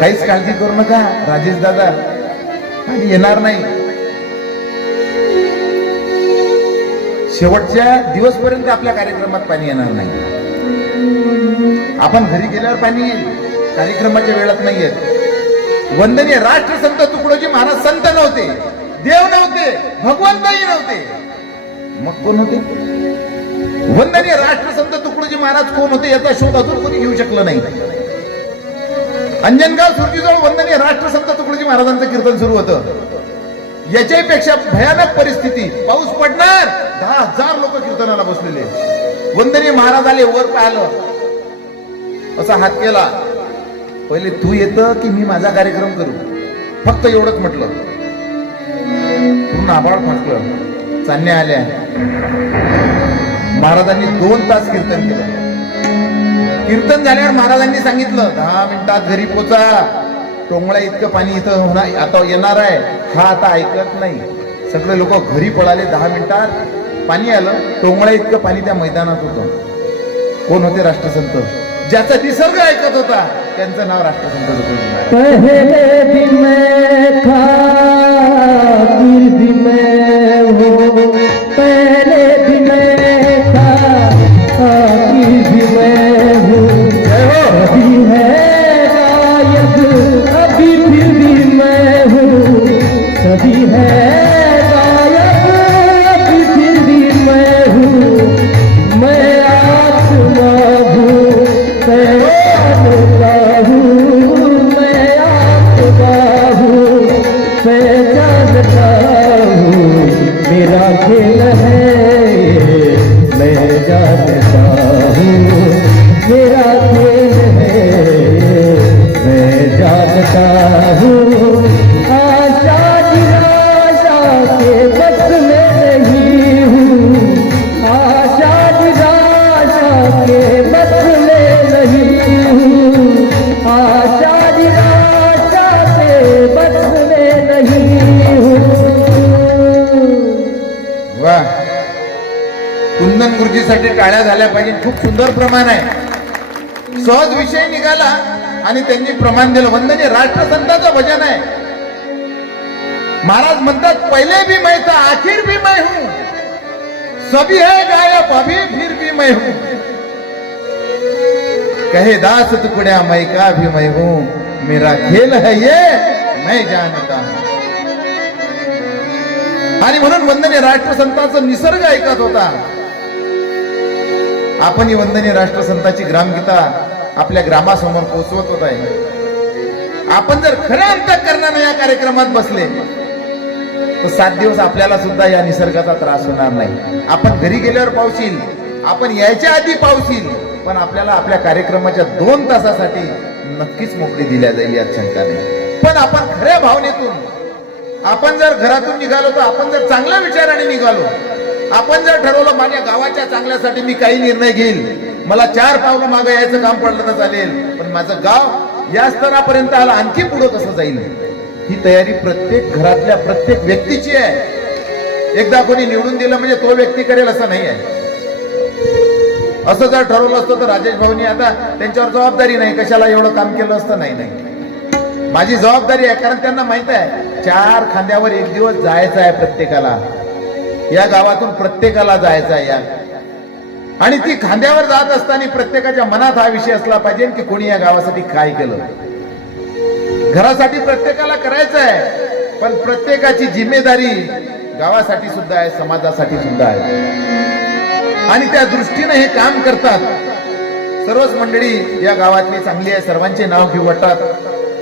काहीच काळजी करू नका राजेश दादा. पाणी येणार नाही. शेवटच्या दिवसपर्यंत आपल्या कार्यक्रमात पाणी येणार नाही. आपण घरी गेल्यावर पाणी येईल. कार्यक्रमाच्या वेळात नाही येत. वंदनीय राष्ट्रसंत तुकडोजी महाराज संत नव्हते. देव नव्हते. भगवंतही नव्हते. मग कोण होते? वंदनीय राष्ट्रसंत तुकडोजी महाराज कोण होते याचा शोध अजून कोणी घेऊ शकलं नाही. अंजनगाव सुरजीजवळ वंदनीय राष्ट्रसंत तुकडोजी महाराजांचं कीर्तन सुरू होतं. याच्याही पेक्षा भयानक परिस्थिती पाऊस पडणार दहा हजार लोक कीर्तनाला बसलेले. वंदनीय महाराज आले वर पाहिलं. असा हात केला. पहिले तू येत की मी माझा कार्यक्रम करू? फक्त एवढंच म्हटलं. पूर्ण आभाळ फाटलं. चालण्या आल्या. महाराजांनी दोन तास कीर्तन केलं. कीर्तन झाल्यावर महाराजांनी सांगितलं दहा मिनिटात घरी पोचा टोंगळा इतकं पाणी इथं होणार आता येणार आहे हा आता ऐकत नाही सगळे लोक घरी पळाले दहा मिनिटात पाणी आलं टोंगळा इतकं पाणी त्या मैदानात होतं कोण होते राष्ट्रसंत ज्याचा निसर्ग ऐकत होता त्यांचं नाव राष्ट्रसंत मेरा खेल है मैं जानता हूँ। मेरा खेल है मैं जानता हूँ। आशा निराशा के बस में नहीं हूँ। आशा निराशा के बस में नहीं हूँ। आशा निराशा चंदन गुरुजीसाठी टाळ्या झाल्या पाहिजे. खूप सुंदर प्रमाण आहे. सहज विषय निघाला आणि त्यांनी प्रमाण दिलं. वंदनीय राष्ट्रसंताचं भजन आहे. महाराज म्हणतात पहिले भी मैं था आखिर भी मैं हूं. सभी है गायब अभी फिर भी मैं हूं. कहे दास तुकड्या मैं का भी मैं हूं? मेरा खेल है ये मैं जानता हूं. आणि म्हणून वंदने राष्ट्रसंताचा निसर्ग ऐकत होता. आपण ही वंदनीय राष्ट्रसंताची ग्रामगीता आपल्या ग्रामासमोर पोहोचवत होत आहे. आपण जर खऱ्या अंतकरणाने या कार्यक्रमात बसले तर सात दिवस आपल्याला सुद्धा या निसर्गाचा त्रास होणार नाही. आपण घरी गेल्यावर पावशील आपण यायच्या आधी पावशील पण आपल्याला आपल्या कार्यक्रमाच्या दोन तासासाठी नक्कीच मोकळी दिल्या जाईल यात शंका नाही. पण आपण खऱ्या भावनेतून आपण जर घरातून निघालो तर आपण जर चांगल्या विचाराने निघालो आपण जर ठरवलं माझ्या गावाच्या चांगल्यासाठी मी काही निर्णय घेईल मला चार पावलं मागे यायचं काम पडलं तर चालेल पण माझं गाव या स्तरापर्यंत आला आणखी पुढं कसं जाईल? ही तयारी प्रत्येक घरातल्या प्रत्येक व्यक्तीची आहे. एकदा कोणी निवडून दिलं म्हणजे तो व्यक्ती करेल असं नाही आहे. असं जर ठरवलं असतं तर राजेश भाऊनी आता त्यांच्यावर जबाबदारी नाही कशाला एवढं काम केलं असतं? नाही नाही. माझी जबाबदारी आहे कारण त्यांना माहीत आहे चार खांद्यावर एक दिवस जायचं आहे प्रत्येकाला. या गावातून प्रत्येकाला जायचं आहे या. आणि ती खांद्यावर जात असताना प्रत्येकाच्या मनात हा विषय असला पाहिजे की कोणी या गावासाठी काय केलं. घरासाठी प्रत्येकाला करायचं आहे पण प्रत्येकाची जिम्मेदारी गावासाठी सुद्धा आहे समाजासाठी सुद्धा आहे. आणि त्या दृष्टीने हे काम करतात. सर्वच मंडळी या गावातली चांगली आहे सर्वांचे नाव घेऊ वाटतात.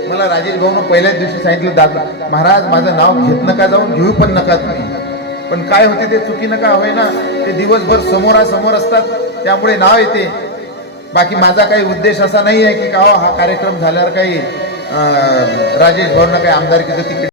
मला राजेश भाऊन पहिल्याच दिवशी सांगितलं दादा महाराज माझं नाव घेत नका जाऊन घेऊ पण नका तुम्ही. पण काय होते ते चुकी नका होय ना ते दिवसभर समोरासमोर असतात त्यामुळे नाव येते. बाकी माझा काही उद्देश असा नाही आहे की का हो, हा कार्यक्रम झाल्यावर काही राजेश भाऊंना काही आमदारकीचं तिकीट